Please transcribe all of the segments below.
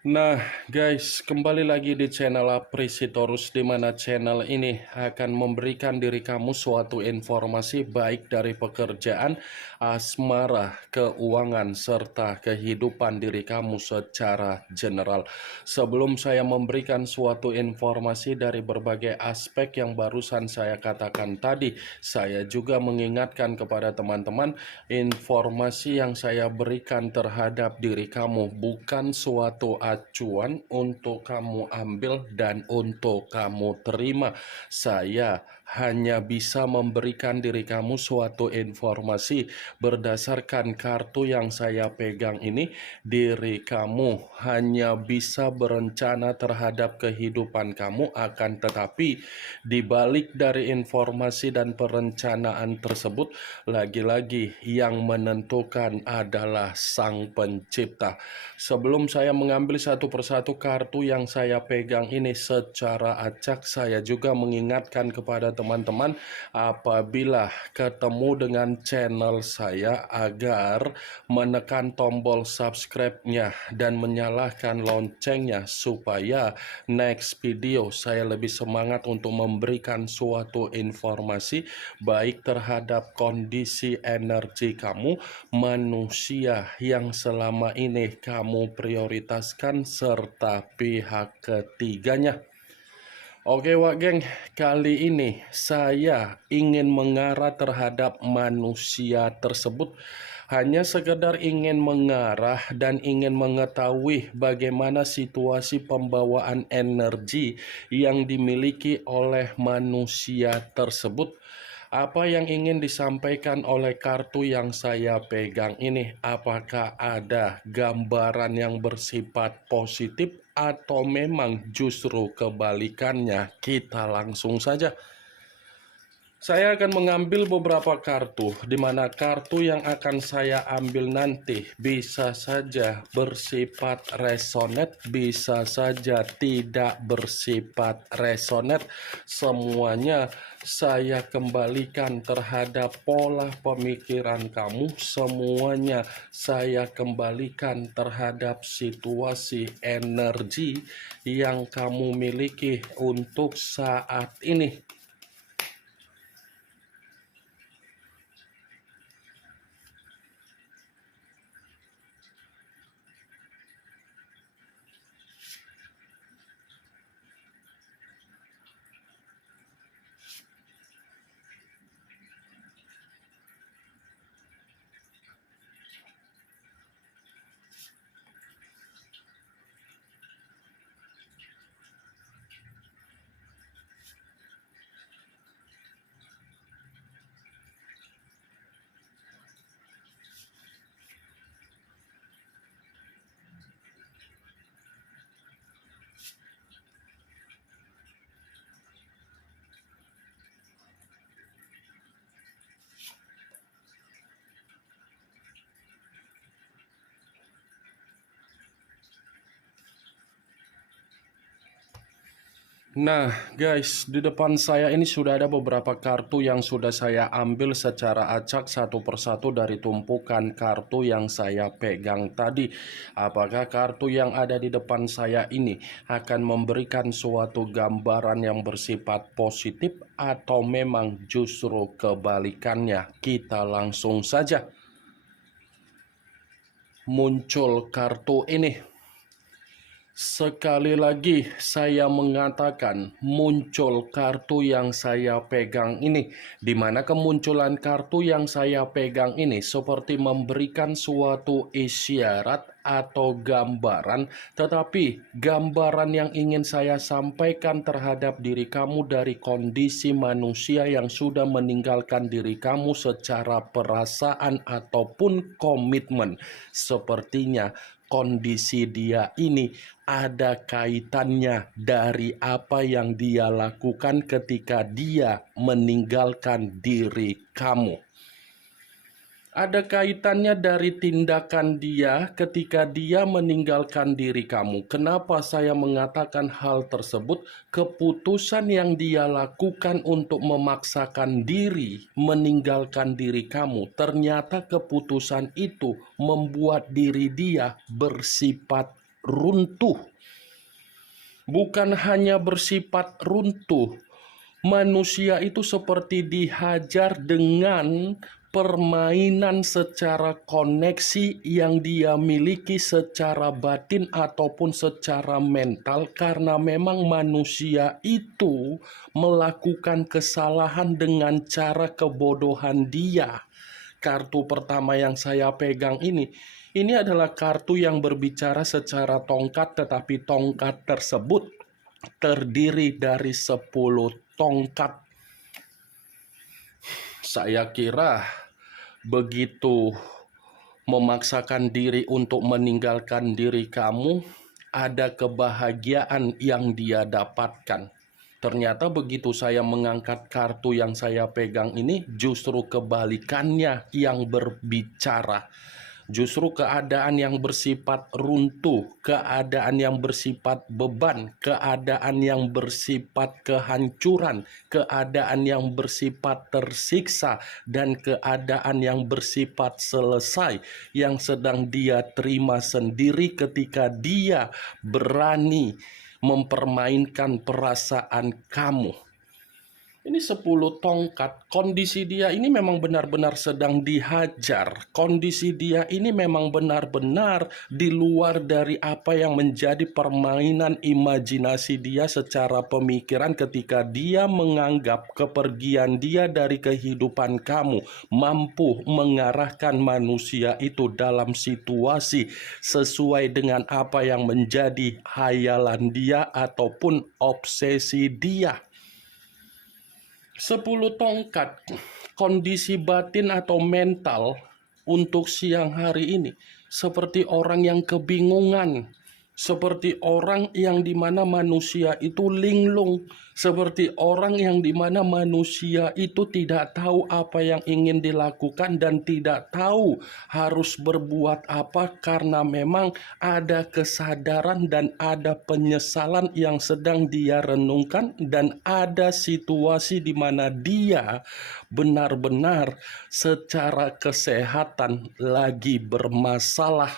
Nah, guys, kembali lagi di channel Apresitorus, di mana channel ini akan memberikan diri kamu suatu informasi baik dari pekerjaan, asmara, keuangan, serta kehidupan diri kamu secara general. Sebelum saya memberikan suatu informasi dari berbagai aspek yang barusan saya katakan tadi, saya juga mengingatkan kepada teman-teman, informasi yang saya berikan terhadap diri kamu bukan suatu acuan untuk kamu ambil dan untuk kamu terima. Saya hanya bisa memberikan diri kamu suatu informasi berdasarkan kartu yang saya pegang ini. Diri kamu hanya bisa berencana terhadap kehidupan kamu, akan tetapi dibalik dari informasi dan perencanaan tersebut, lagi-lagi yang menentukan adalah Sang Pencipta. Sebelum saya mengambil satu persatu kartu yang saya pegang ini secara acak, saya juga mengingatkan kepada teman-teman apabila ketemu dengan channel saya agar menekan tombol subscribe-nya dan menyalakan loncengnya supaya next video saya lebih semangat untuk memberikan suatu informasi baik terhadap kondisi energi kamu, manusia yang selama ini kamu prioritaskan, serta pihak ketiganya. Oke Wak Geng, kali ini saya ingin mengarah terhadap manusia tersebut. Hanya sekedar ingin mengarah dan ingin mengetahui bagaimana situasi pembawaan energi yang dimiliki oleh manusia tersebut. Apa yang ingin disampaikan oleh kartu yang saya pegang ini? Apakah ada gambaran yang bersifat positif atau memang justru kebalikannya? Kita langsung saja. Saya akan mengambil beberapa kartu, di mana kartu yang akan saya ambil nanti bisa saja bersifat resonate, bisa saja tidak bersifat resonate. Semuanya saya kembalikan terhadap pola pemikiran kamu, semuanya saya kembalikan terhadap situasi energi yang kamu miliki untuk saat ini. Nah guys, di depan saya ini sudah ada beberapa kartu yang sudah saya ambil secara acak satu persatu dari tumpukan kartu yang saya pegang tadi. Apakah kartu yang ada di depan saya ini akan memberikan suatu gambaran yang bersifat positif atau memang justru kebalikannya? Kita langsung saja. Muncul kartu ini. Sekali lagi saya mengatakan muncul kartu yang saya pegang ini, di mana kemunculan kartu yang saya pegang ini seperti memberikan suatu isyarat atau gambaran, tetapi gambaran yang ingin saya sampaikan terhadap diri kamu dari kondisi manusia yang sudah meninggalkan diri kamu secara perasaan ataupun komitmen. Sepertinya kondisi dia ini ada kaitannya dari apa yang dia lakukan ketika dia meninggalkan diri kamu. Ada kaitannya dari tindakan dia ketika dia meninggalkan diri kamu. Kenapa saya mengatakan hal tersebut? Keputusan yang dia lakukan untuk memaksakan diri meninggalkan diri kamu, ternyata keputusan itu membuat diri dia bersifat runtuh. Bukan hanya bersifat runtuh, manusia itu seperti dihajar dengan permainan secara koneksi yang dia miliki secara batin ataupun secara mental, karena memang manusia itu melakukan kesalahan dengan cara kebodohan dia. Kartu pertama yang saya pegang ini adalah kartu yang berbicara secara tongkat, tetapi tongkat tersebut terdiri dari 10 tongkat. Saya kira begitu memaksakan diri untuk meninggalkan diri kamu, ada kebahagiaan yang dia dapatkan. Ternyata begitu saya mengangkat kartu yang saya pegang ini, justru kebalikannya yang berbicara. Justru keadaan yang bersifat runtuh, keadaan yang bersifat beban, keadaan yang bersifat kehancuran, keadaan yang bersifat tersiksa, dan keadaan yang bersifat selesai yang sedang dia terima sendiri ketika dia berani mempermainkan perasaan kamu. Ini 10 tongkat, kondisi dia ini memang benar-benar sedang dihajar. Kondisi dia ini memang benar-benar di luar dari apa yang menjadi permainan imajinasi dia secara pemikiran ketika dia menganggap kepergian dia dari kehidupan kamu mampu mengarahkan manusia itu dalam situasi sesuai dengan apa yang menjadi hayalan dia ataupun obsesi dia. 10 tongkat, kondisi batin atau mental untuk siang hari ini seperti orang yang kebingungan, seperti orang yang dimana manusia itu linglung, seperti orang yang dimana manusia itu tidak tahu apa yang ingin dilakukan dan tidak tahu harus berbuat apa, karena memang ada kesadaran dan ada penyesalan yang sedang dia renungkan, dan ada situasi di mana dia benar-benar secara kesehatan lagi bermasalah.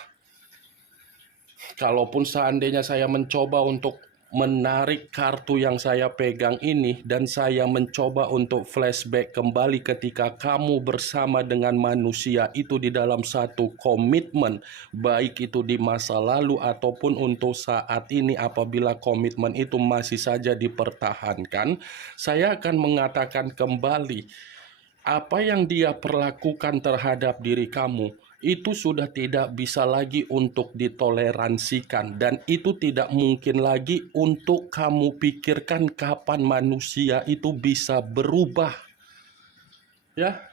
Kalaupun seandainya saya mencoba untuk menarik kartu yang saya pegang ini dan saya mencoba untuk flashback kembali ketika kamu bersama dengan manusia itu di dalam satu komitmen, baik itu di masa lalu ataupun untuk saat ini apabila komitmen itu masih saja dipertahankan, saya akan mengatakan kembali, apa yang dia perlakukan terhadap diri kamu itu sudah tidak bisa lagi untuk ditoleransikan, dan itu tidak mungkin lagi untuk kamu pikirkan kapan manusia itu bisa berubah. Ya,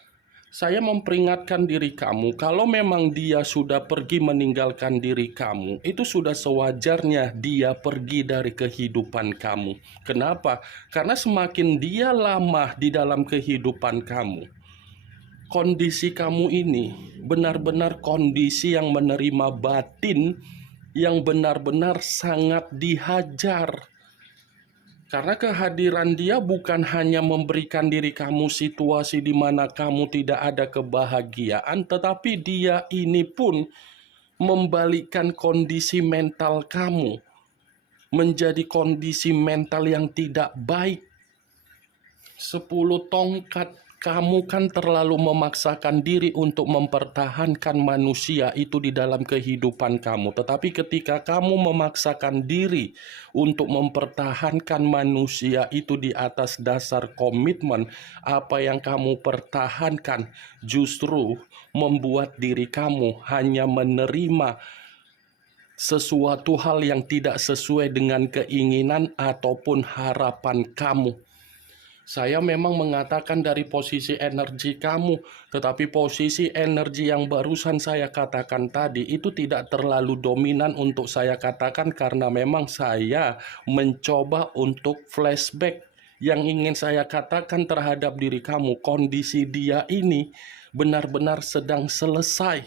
saya memperingatkan diri kamu, kalau memang dia sudah pergi meninggalkan diri kamu, itu sudah sewajarnya dia pergi dari kehidupan kamu. Kenapa? Karena semakin dia lama di dalam kehidupan kamu, kondisi kamu ini benar-benar kondisi yang menerima batin yang benar-benar sangat dihajar. Karena kehadiran dia bukan hanya memberikan diri kamu situasi di mana kamu tidak ada kebahagiaan, tetapi dia ini pun membalikkan kondisi mental kamu menjadi kondisi mental yang tidak baik. 10 tongkat, kamu kan terlalu memaksakan diri untuk mempertahankan manusia itu di dalam kehidupan kamu. Tetapi ketika kamu memaksakan diri untuk mempertahankan manusia itu di atas dasar komitmen, apa yang kamu pertahankan justru membuat diri kamu hanya menerima sesuatu hal yang tidak sesuai dengan keinginan ataupun harapan kamu. Saya memang mengatakan dari posisi energi kamu, tetapi posisi energi yang barusan saya katakan tadi itu tidak terlalu dominan untuk saya katakan, karena memang saya mencoba untuk flashback. Yang ingin saya katakan terhadap diri kamu, kondisi dia ini benar-benar sedang selesai.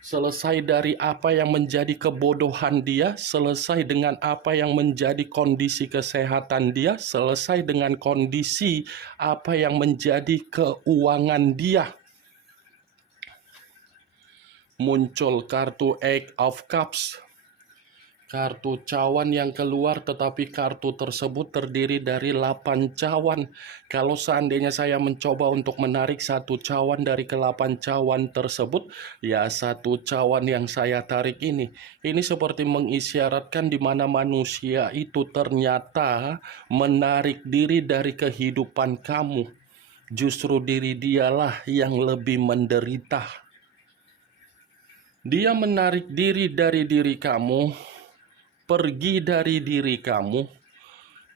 Selesai dari apa yang menjadi kebodohan dia, selesai dengan apa yang menjadi kondisi kesehatan dia, selesai dengan kondisi apa yang menjadi keuangan dia. Muncul kartu Eight of Cups. Kartu cawan yang keluar, tetapi kartu tersebut terdiri dari 8 cawan. Kalau seandainya saya mencoba untuk menarik satu cawan dari ke-8 cawan tersebut, ya satu cawan yang saya tarik ini seperti mengisyaratkan di mana manusia itu ternyata menarik diri dari kehidupan kamu. Justru diri dialah yang lebih menderita. Dia menarik diri dari diri kamu, pergi dari diri kamu.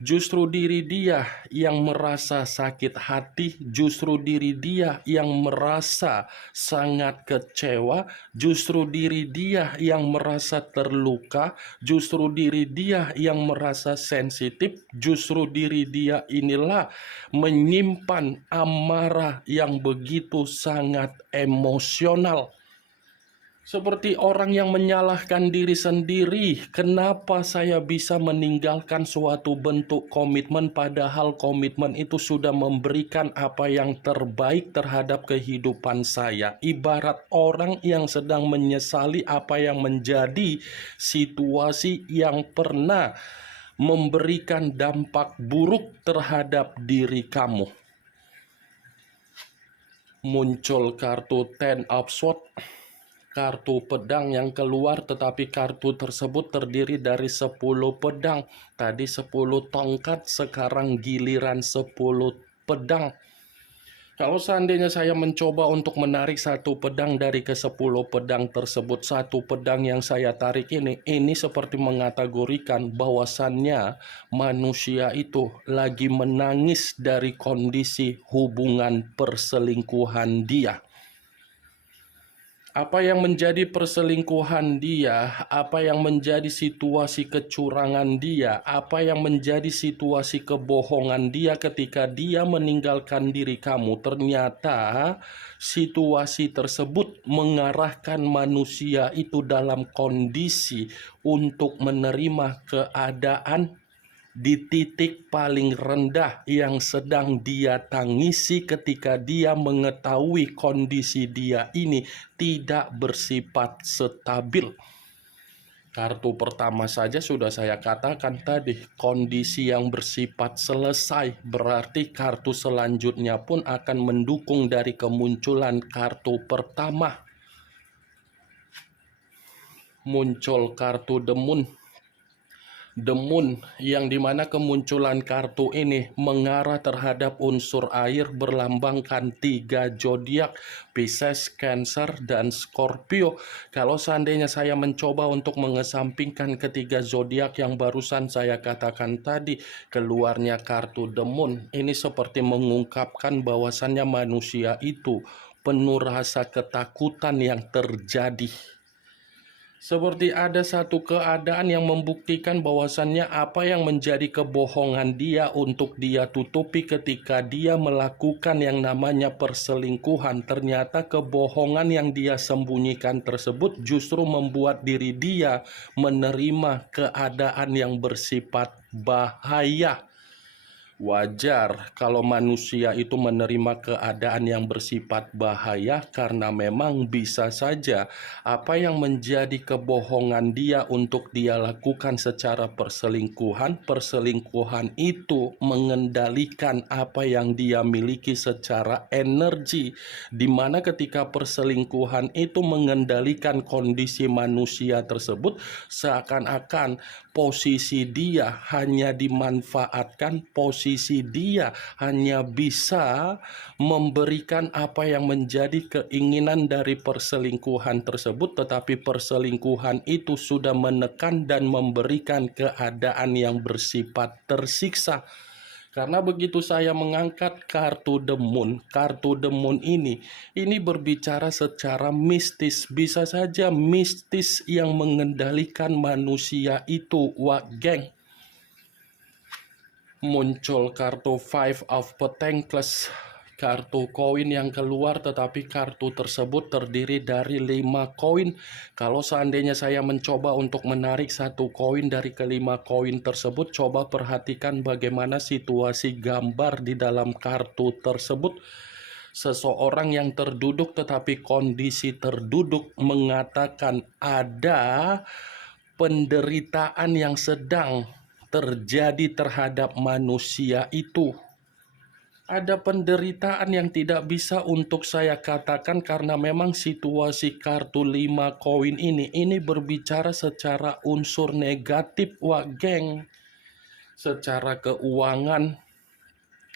Justru diri dia yang merasa sakit hati, justru diri dia yang merasa sangat kecewa, justru diri dia yang merasa terluka, justru diri dia yang merasa sensitif, justru diri dia inilah menyimpan amarah yang begitu sangat emosional. Seperti orang yang menyalahkan diri sendiri, kenapa saya bisa meninggalkan suatu bentuk komitmen padahal komitmen itu sudah memberikan apa yang terbaik terhadap kehidupan saya. Ibarat orang yang sedang menyesali apa yang menjadi situasi yang pernah memberikan dampak buruk terhadap diri kamu. Muncul kartu Ten of Swords, kartu pedang yang keluar, tetapi kartu tersebut terdiri dari 10 pedang. Tadi 10 tongkat, sekarang giliran 10 pedang. Kalau seandainya saya mencoba untuk menarik satu pedang dari ke-10 pedang tersebut, satu pedang yang saya tarik ini seperti mengategorikan bahwasannya manusia itu lagi menangis dari kondisi hubungan perselingkuhan dia. Apa yang menjadi perselingkuhan dia, apa yang menjadi situasi kecurangan dia, apa yang menjadi situasi kebohongan dia ketika dia meninggalkan diri kamu, ternyata situasi tersebut mengarahkan manusia itu dalam kondisi untuk menerima keadaan di titik paling rendah yang sedang dia tangisi ketika dia mengetahui kondisi dia ini tidak bersifat stabil. Kartu pertama saja sudah saya katakan tadi, kondisi yang bersifat selesai, berarti kartu selanjutnya pun akan mendukung dari kemunculan kartu pertama. Muncul kartu The Moon. The Moon, yang dimana kemunculan kartu ini mengarah terhadap unsur air, berlambangkan 3 zodiak, Pisces, Cancer, dan Scorpio. Kalau seandainya saya mencoba untuk mengesampingkan ketiga zodiak yang barusan saya katakan tadi, keluarnya kartu The Moon ini seperti mengungkapkan bahwasannya manusia itu penuh rasa ketakutan yang terjadi. Seperti ada satu keadaan yang membuktikan bahwasannya apa yang menjadi kebohongan dia untuk dia tutupi ketika dia melakukan yang namanya perselingkuhan. Ternyata kebohongan yang dia sembunyikan tersebut justru membuat diri dia menerima keadaan yang bersifat bahaya. Wajar kalau manusia itu menerima keadaan yang bersifat bahaya karena memang bisa saja apa yang menjadi kebohongan dia untuk dia lakukan secara perselingkuhan, perselingkuhan itu mengendalikan apa yang dia miliki secara energi, di mana ketika perselingkuhan itu mengendalikan kondisi manusia tersebut, seakan-akan posisi dia hanya dimanfaatkan, posisi dia hanya bisa memberikan apa yang menjadi keinginan dari perselingkuhan tersebut, tetapi perselingkuhan itu sudah menekan dan memberikan keadaan yang bersifat tersiksa. Karena begitu saya mengangkat kartu The Moon ini berbicara secara mistis. Bisa saja mistis yang mengendalikan manusia itu, geng. Muncul kartu Five of Pentacles, kartu koin yang keluar, tetapi kartu tersebut terdiri dari 5 koin. Kalau seandainya saya mencoba untuk menarik satu koin dari kelima koin tersebut, coba perhatikan bagaimana situasi gambar di dalam kartu tersebut. Seseorang yang terduduk, tetapi kondisi terduduk mengatakan ada penderitaan yang sedang terjadi terhadap manusia itu. Ada penderitaan yang tidak bisa untuk saya katakan karena memang situasi kartu 5 koin ini berbicara secara unsur negatif, Wak geng. Secara keuangan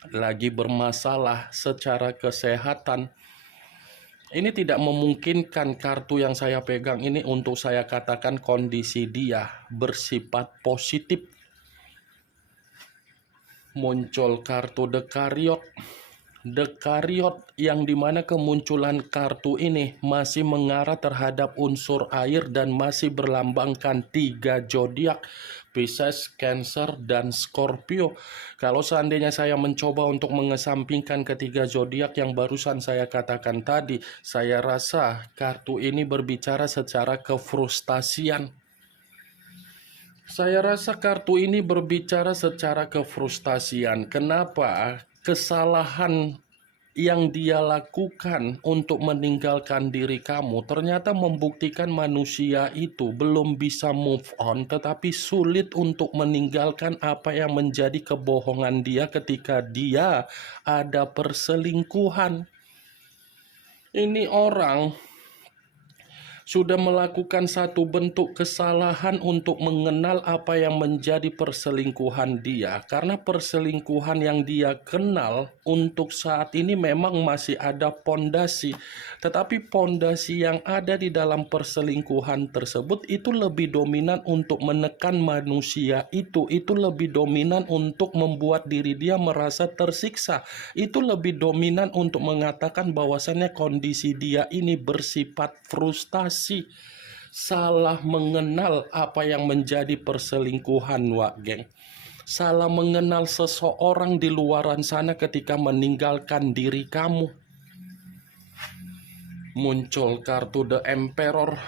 lagi bermasalah, secara kesehatan. Ini tidak memungkinkan kartu yang saya pegang ini untuk saya katakan kondisi dia bersifat positif. Muncul kartu The Chariot. The Chariot yang dimana kemunculan kartu ini masih mengarah terhadap unsur air dan masih berlambangkan 3 zodiak, Pisces, Cancer, dan Scorpio. Kalau seandainya saya mencoba untuk mengesampingkan ketiga zodiak yang barusan saya katakan tadi, saya rasa kartu ini berbicara secara kefrustasian. Saya rasa kartu ini berbicara secara kefrustasian. Kenapa? Kesalahan yang dia lakukan untuk meninggalkan diri kamu ternyata membuktikan manusia itu belum bisa move on, tetapi sulit untuk meninggalkan apa yang menjadi kebohongan dia ketika dia ada perselingkuhan. Ini orang sudah melakukan satu bentuk kesalahan untuk mengenal apa yang menjadi perselingkuhan dia. Karena perselingkuhan yang dia kenal untuk saat ini memang masih ada pondasi. Tetapi pondasi yang ada di dalam perselingkuhan tersebut itu lebih dominan untuk menekan manusia itu. Itu lebih dominan untuk membuat diri dia merasa tersiksa. Itu lebih dominan untuk mengatakan bahwasannya kondisi dia ini bersifat frustasi. Salah mengenal apa yang menjadi perselingkuhan, Wak geng. Salah mengenal seseorang di luaran sana ketika meninggalkan diri kamu. Muncul kartu The Emperor,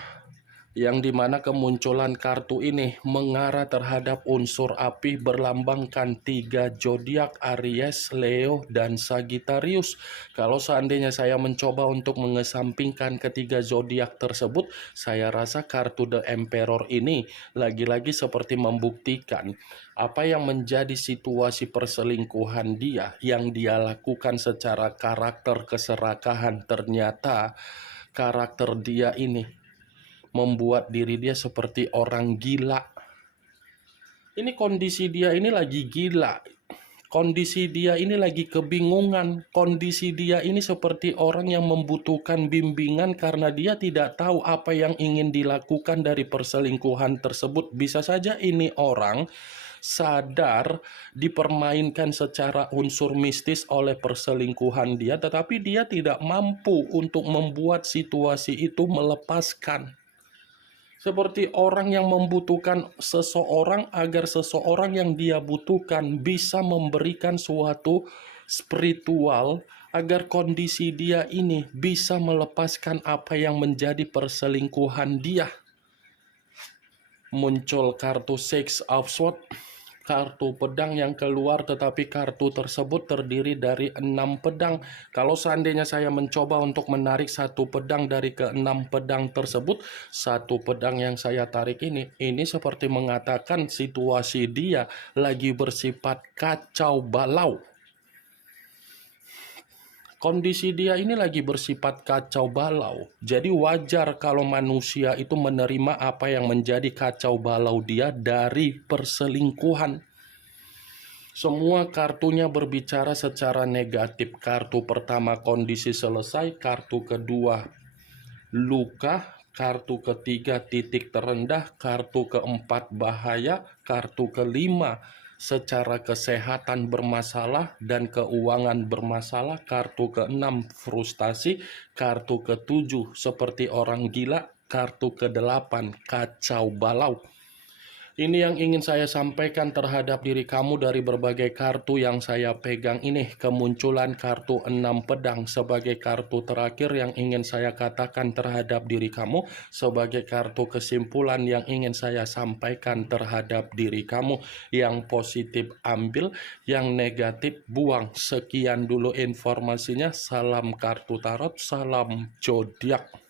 yang dimana kemunculan kartu ini mengarah terhadap unsur api berlambangkan 3 zodiak, Aries, Leo, dan Sagittarius. Kalau seandainya saya mencoba untuk mengesampingkan ketiga zodiak tersebut, saya rasa kartu The Emperor ini lagi-lagi seperti membuktikan apa yang menjadi situasi perselingkuhan dia yang dia lakukan secara karakter keserakahan. Ternyata karakter dia ini membuat diri dia seperti orang gila. Ini kondisi dia ini lagi gila. Kondisi dia ini lagi kebingungan. Kondisi dia ini seperti orang yang membutuhkan bimbingan karena dia tidak tahu apa yang ingin dilakukan dari perselingkuhan tersebut. Bisa saja ini orang sadar dipermainkan secara unsur mistis oleh perselingkuhan dia, tetapi dia tidak mampu untuk membuat situasi itu melepaskan. Seperti orang yang membutuhkan seseorang agar seseorang yang dia butuhkan bisa memberikan suatu spiritual agar kondisi dia ini bisa melepaskan apa yang menjadi perselingkuhan dia. Muncul kartu Six of Swords, kartu pedang yang keluar, tetapi kartu tersebut terdiri dari 6 pedang. Kalau seandainya saya mencoba untuk menarik satu pedang dari ke-6 pedang tersebut, satu pedang yang saya tarik ini seperti mengatakan situasi dia lagi bersifat kacau balau. Kondisi dia ini lagi bersifat kacau balau. Jadi wajar kalau manusia itu menerima apa yang menjadi kacau balau dia dari perselingkuhan. Semua kartunya berbicara secara negatif. Kartu pertama kondisi selesai, kartu kedua luka, kartu ketiga titik terendah, kartu keempat bahaya, kartu kelima secara kesehatan bermasalah dan keuangan bermasalah, kartu keenam frustasi, kartu ketujuh seperti orang gila, kartu kedelapan kacau balau. Ini yang ingin saya sampaikan terhadap diri kamu dari berbagai kartu yang saya pegang ini. Kemunculan kartu 6 pedang sebagai kartu terakhir yang ingin saya katakan terhadap diri kamu. Sebagai kartu kesimpulan yang ingin saya sampaikan terhadap diri kamu. Yang positif ambil, yang negatif buang. Sekian dulu informasinya. Salam kartu tarot, salam zodiak.